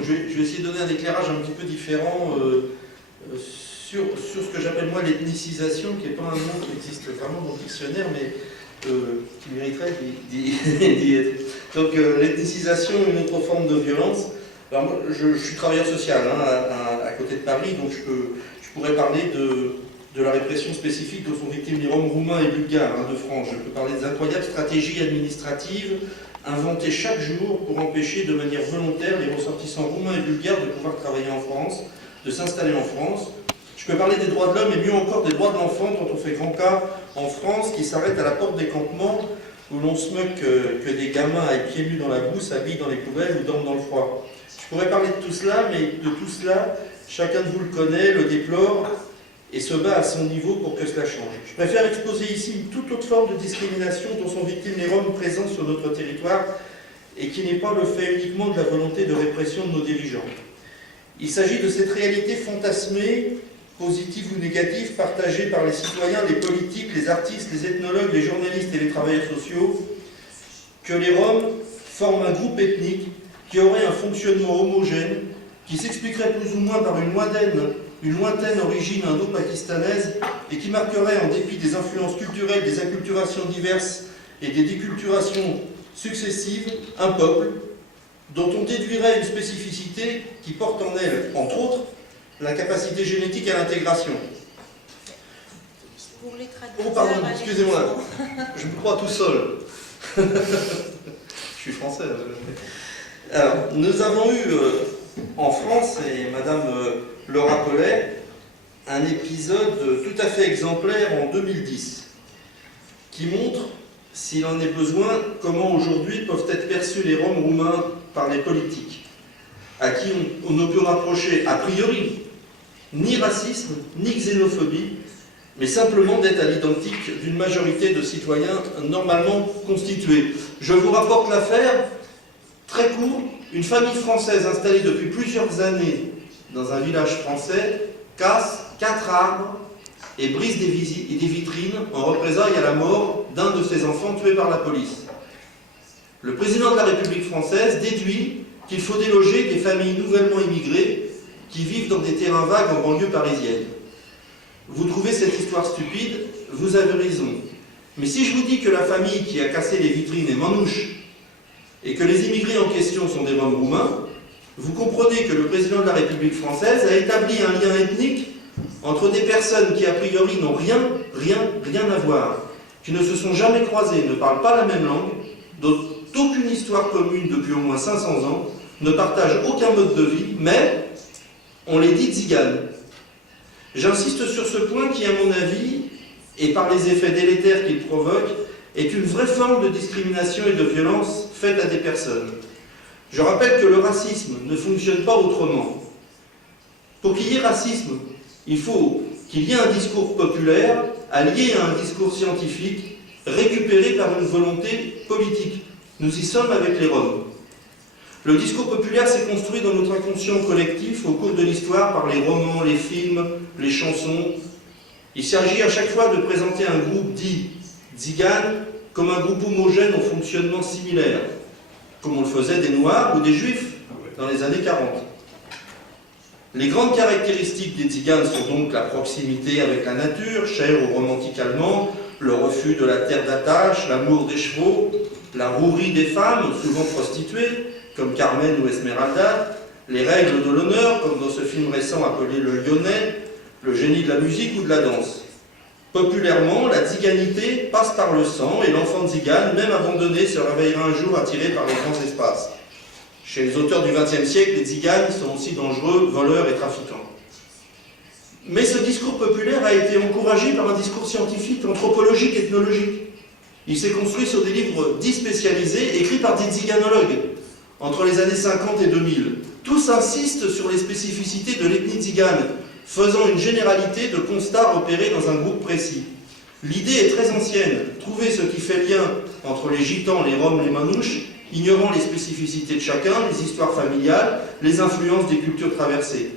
Donc je vais essayer de donner un éclairage un petit peu différent sur ce que j'appelle moi l'ethnicisation, qui n'est pas un mot qui existe vraiment dans le dictionnaire, mais qui mériterait d'y être. Donc l'ethnicisation, une autre forme de violence. Alors moi, je suis travailleur social à côté de Paris, donc je pourrais parler de la répression spécifique dont sont victimes les Roms roumains et bulgares de France. Je peux parler des incroyables stratégies administratives inventées chaque jour pour empêcher de manière volontaire les ressortissants roumains et bulgares de pouvoir travailler en France, de s'installer en France. Je peux parler des droits de l'homme et mieux encore des droits de l'enfant dont on fait grand cas en France, qui s'arrêtent à la porte des campements où l'on se moque que des gamins aillent pieds nus dans la boue, s'habillent dans les poubelles ou dorment dans le froid. Je pourrais parler de tout cela, mais de tout cela, chacun de vous le connaît, le déplore et se bat à son niveau pour que cela change. Je préfère exposer ici une toute autre forme de discrimination dont sont victimes les Roms présents sur notre territoire et qui n'est pas le fait uniquement de la volonté de répression de nos dirigeants. Il s'agit de cette réalité fantasmée, positive ou négative, partagée par les citoyens, les politiques, les artistes, les ethnologues, les journalistes et les travailleurs sociaux, que les Roms forment un groupe ethnique qui aurait un fonctionnement homogène, qui s'expliquerait plus ou moins par une lointaine origine indo-pakistanaise et qui marquerait, en dépit des influences culturelles, des acculturations diverses et des déculturations successives, un peuple dont on déduirait une spécificité qui porte en elle, entre autres, la capacité génétique à l'intégration. Oh pardon, excusez-moi, je me crois tout seul. Je suis français. Alors, nous avons eu en France, et Madame le rappelait, un épisode tout à fait exemplaire en 2010 qui montre, s'il en est besoin, comment aujourd'hui peuvent être perçus les Roms roumains par les politiques, à qui on ne peut rapprocher a priori ni racisme, ni xénophobie, mais simplement d'être à l'identique d'une majorité de citoyens normalement constitués. Je vous rapporte l'affaire, très court. Une famille française installée depuis plusieurs années dans un village français casse 4 arbres et brise des vitrines en représailles à la mort d'un de ses enfants tué par la police. Le président de la République française déduit qu'il faut déloger des familles nouvellement immigrées qui vivent dans des terrains vagues en banlieue parisienne. Vous trouvez cette histoire stupide? Vous avez raison. Mais si je vous dis que la famille qui a cassé les vitrines est manouche et que les immigrés en question sont des Roms roumains, vous comprenez que le président de la République française a établi un lien ethnique entre des personnes qui a priori n'ont rien à voir, qui ne se sont jamais croisées, ne parlent pas la même langue, dont aucune histoire commune depuis au moins 500 ans, ne partagent aucun mode de vie, mais on les dit tziganes. J'insiste sur ce point qui, à mon avis, et par les effets délétères qu'il provoque, est une vraie forme de discrimination et de violence faite à des personnes. Je rappelle que le racisme ne fonctionne pas autrement. Pour qu'il y ait racisme, il faut qu'il y ait un discours populaire allié à un discours scientifique récupéré par une volonté politique. Nous y sommes avec les Roms. Le discours populaire s'est construit dans notre inconscient collectif au cours de l'histoire par les romans, les films, les chansons. Il s'agit à chaque fois de présenter un groupe dit tzigane comme un groupe homogène au fonctionnement similaire, comme on le faisait des Noirs ou des Juifs dans les années 40. Les grandes caractéristiques des tziganes sont donc la proximité avec la nature, chère aux romantiques allemands, le refus de la terre d'attache, l'amour des chevaux, la rouerie des femmes, souvent prostituées, comme Carmen ou Esmeralda, les règles de l'honneur, comme dans ce film récent appelé Le Lyonnais, le génie de la musique ou de la danse. Populairement, la tziganité passe par le sang et l'enfant tzigane, même abandonné, se réveillera un jour attiré par les grands espaces. Chez les auteurs du XXe siècle, les tziganes sont aussi dangereux, voleurs et trafiquants. Mais ce discours populaire a été encouragé par un discours scientifique, anthropologique, ethnologique. Il s'est construit sur des livres dits spécialisés, écrits par des tziganologues, entre les années 50 et 2000. Tous insistent sur les spécificités de l'ethnie tzigane, faisant une généralité de constats repérés dans un groupe précis. L'idée est très ancienne, trouver ce qui fait lien entre les gitans, les roms, les manouches, ignorant les spécificités de chacun, les histoires familiales, les influences des cultures traversées.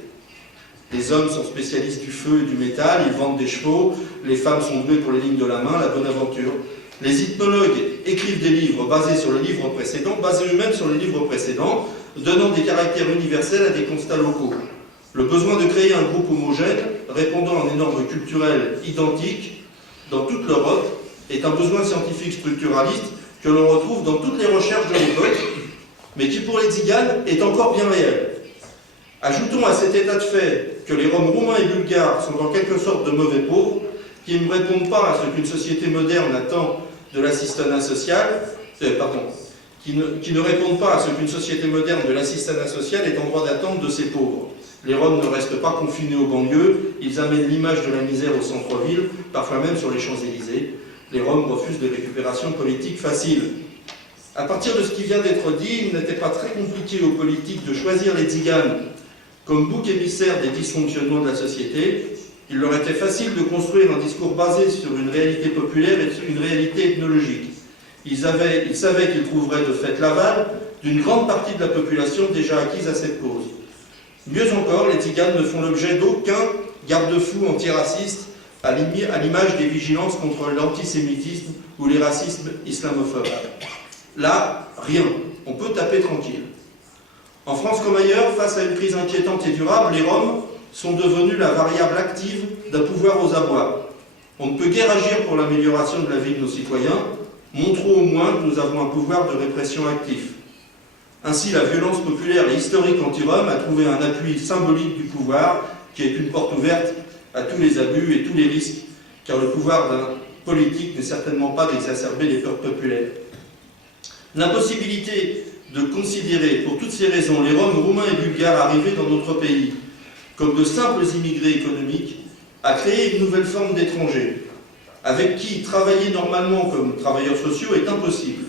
Les hommes sont spécialistes du feu et du métal, ils vendent des chevaux, les femmes sont douées pour les lignes de la main, la bonne aventure. Les ethnologues écrivent des livres basés sur les livres précédents, basés eux-mêmes sur les livres précédents, donnant des caractères universels à des constats locaux. Le besoin de créer un groupe homogène, répondant à une norme culturelle identique dans toute l'Europe, est un besoin scientifique structuraliste que l'on retrouve dans toutes les recherches de l'époque, mais qui pour les Tziganes est encore bien réel. Ajoutons à cet état de fait que les Roms roumains et bulgares sont en quelque sorte de mauvais pauvres, qui ne répondent pas à ce qu'une société moderne attend de l'assistanat social, qui ne répondent pas à ce qu'une société moderne de l'assistanat social est en droit d'attendre de ses pauvres. Les Roms ne restent pas confinés aux banlieues, ils amènent l'image de la misère au centre-ville, parfois même sur les Champs-Élysées. Les Roms refusent des récupérations politiques faciles. À partir de ce qui vient d'être dit, il n'était pas très compliqué aux politiques de choisir les Tziganes comme bouc émissaire des dysfonctionnements de la société. Il leur était facile de construire un discours basé sur une réalité populaire et sur une réalité ethnologique. Ils savaient qu'ils trouveraient de fait l'aval d'une grande partie de la population déjà acquise à cette cause. Mieux encore, les Tziganes ne font l'objet d'aucun garde-fou antiraciste à l'image des vigilances contre l'antisémitisme ou les racismes islamophobes. Là, rien. On peut taper tranquille. En France comme ailleurs, face à une crise inquiétante et durable, les Roms sont devenus la variable active d'un pouvoir aux abois. On ne peut guère agir pour l'amélioration de la vie de nos citoyens, montrons au moins que nous avons un pouvoir de répression actif. Ainsi, la violence populaire et historique anti-Rom a trouvé un appui symbolique du pouvoir, qui est une porte ouverte à tous les abus et tous les risques, car le pouvoir d'un politique n'est certainement pas d'exacerber les peurs populaires. L'impossibilité de considérer, pour toutes ces raisons, les Roms roumains et bulgares arrivés dans notre pays comme de simples immigrés économiques a créé une nouvelle forme d'étrangers, avec qui travailler normalement comme travailleurs sociaux est impossible.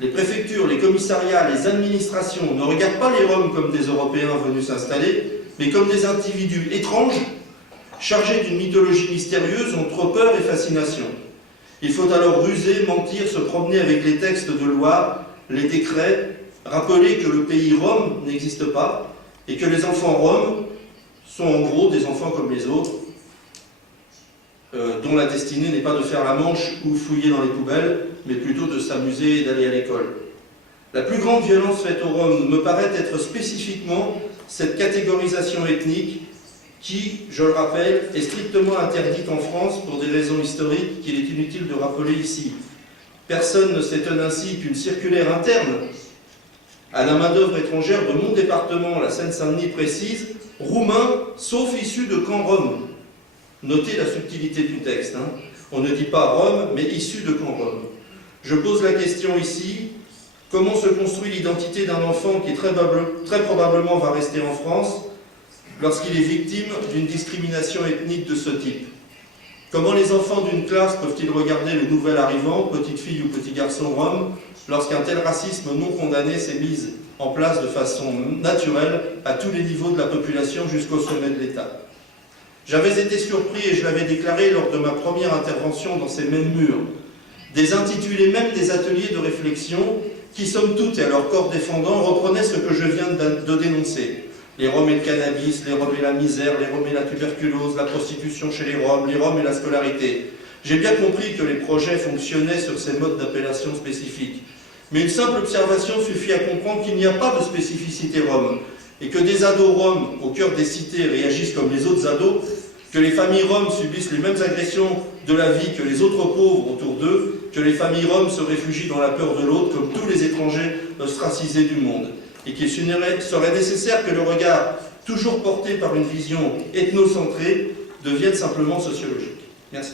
Les préfectures, les commissariats, les administrations ne regardent pas les Roms comme des Européens venus s'installer, mais comme des individus étranges, chargés d'une mythologie mystérieuse entre peur et fascination. Il faut alors ruser, mentir, se promener avec les textes de loi, les décrets, rappeler que le pays Rom n'existe pas et que les enfants Roms sont en gros des enfants comme les autres, dont la destinée n'est pas de faire la manche ou fouiller dans les poubelles, mais plutôt de s'amuser et d'aller à l'école. La plus grande violence faite aux Roms me paraît être spécifiquement cette catégorisation ethnique qui, je le rappelle, est strictement interdite en France pour des raisons historiques qu'il est inutile de rappeler ici. Personne ne s'étonne ainsi qu'une circulaire interne à la main-d'œuvre étrangère de mon département, la Seine-Saint-Denis, précise « roumain, sauf issu de camp Rom ». Notez la subtilité du texte. On ne dit pas Rome, mais issu de camp Rom. Je pose la question ici, comment se construit l'identité d'un enfant qui très probablement va rester en France lorsqu'il est victime d'une discrimination ethnique de ce type? Comment les enfants d'une classe peuvent-ils regarder le nouvel arrivant, petite fille ou petit garçon Rom, lorsqu'un tel racisme non condamné s'est mis en place de façon naturelle à tous les niveaux de la population jusqu'au sommet de l'État? J'avais été surpris, et je l'avais déclaré lors de ma première intervention dans ces mêmes murs, des intitulés même des ateliers de réflexion qui, somme toute, et à leur corps défendant, reprenaient ce que je viens de dénoncer. Les Roms et le cannabis, les Roms et la misère, les Roms et la tuberculose, la prostitution chez les Roms et la scolarité. J'ai bien compris que les projets fonctionnaient sur ces modes d'appellation spécifiques. Mais une simple observation suffit à comprendre qu'il n'y a pas de spécificité Rom, et que des ados Roms au cœur des cités réagissent comme les autres ados, que les familles Roms subissent les mêmes agressions de la vie que les autres pauvres autour d'eux, que les familles Roms se réfugient dans la peur de l'autre comme tous les étrangers ostracisés du monde, et qu'il serait nécessaire que le regard, toujours porté par une vision ethnocentrée, devienne simplement sociologique. Merci.